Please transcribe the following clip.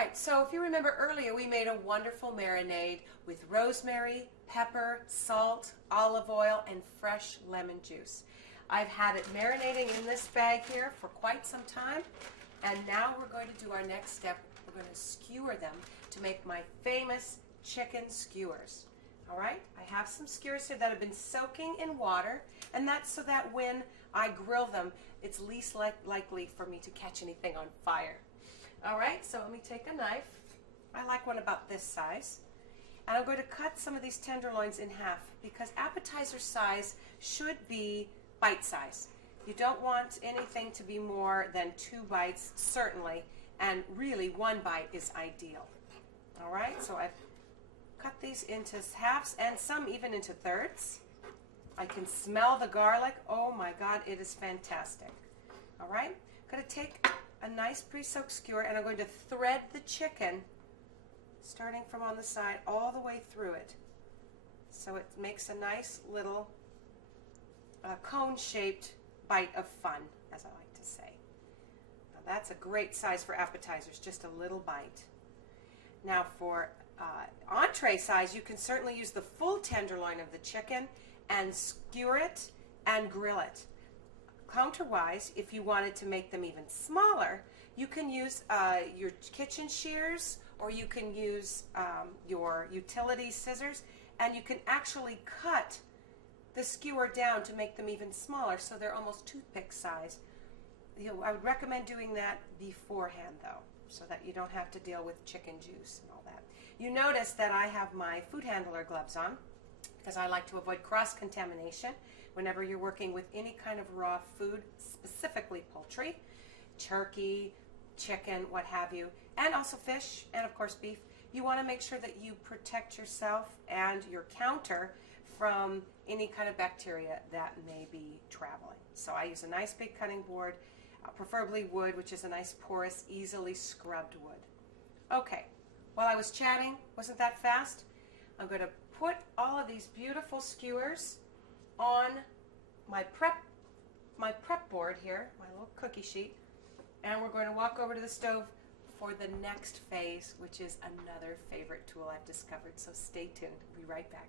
right, so if you remember earlier, we made a wonderful marinade with rosemary, pepper, salt, olive oil, and fresh lemon juice. I've had it marinating in this bag here for quite some time, and now we're going to do our next step. We're going to skewer them to make my famous chicken skewers. All right, I have some skewers here that have been soaking in water, and that's so that when I grill them, it's least likely for me to catch anything on fire. All right, so let me take a knife. I like one about this size. And I'm going to cut some of these tenderloins in half because appetizer size should be bite size. You don't want anything to be more than 2 bites, certainly, and really 1 bite is ideal. All right, so I've cut these into halves and some even into thirds. I can smell the garlic. Oh my God, it is fantastic. All right, I'm going to take a nice pre-soaked skewer and I'm going to thread the chicken starting from on the side all the way through it. So it makes a nice little cone-shaped bite of fun, as I like to say. Now that's a great size for appetizers, just a little bite. Now for entree size, you can certainly use the full tenderloin of the chicken and skewer it and grill it. Counterwise, if you wanted to make them even smaller, you can use your kitchen shears or you can use your utility scissors, and you can actually cut the skewer down to make them even smaller so they're almost toothpick size. I would recommend doing that beforehand though, so that you don't have to deal with chicken juice and all that. You notice that I have my food handler gloves on because I like to avoid cross-contamination whenever you're working with any kind of raw food, specifically poultry, turkey, chicken, what have you, and also fish, and of course beef. You want to make sure that you protect yourself and your counter from any kind of bacteria that may be traveling. So I use a nice big cutting board, preferably wood, which is a nice porous, easily scrubbed wood. Okay, while I was chatting, wasn't that fast? I'm going to put all of these beautiful skewers on my prep board here, my little cookie sheet, and we're going to walk over to the stove for the next phase, which is another favorite tool I've discovered. So stay tuned. We'll be right back.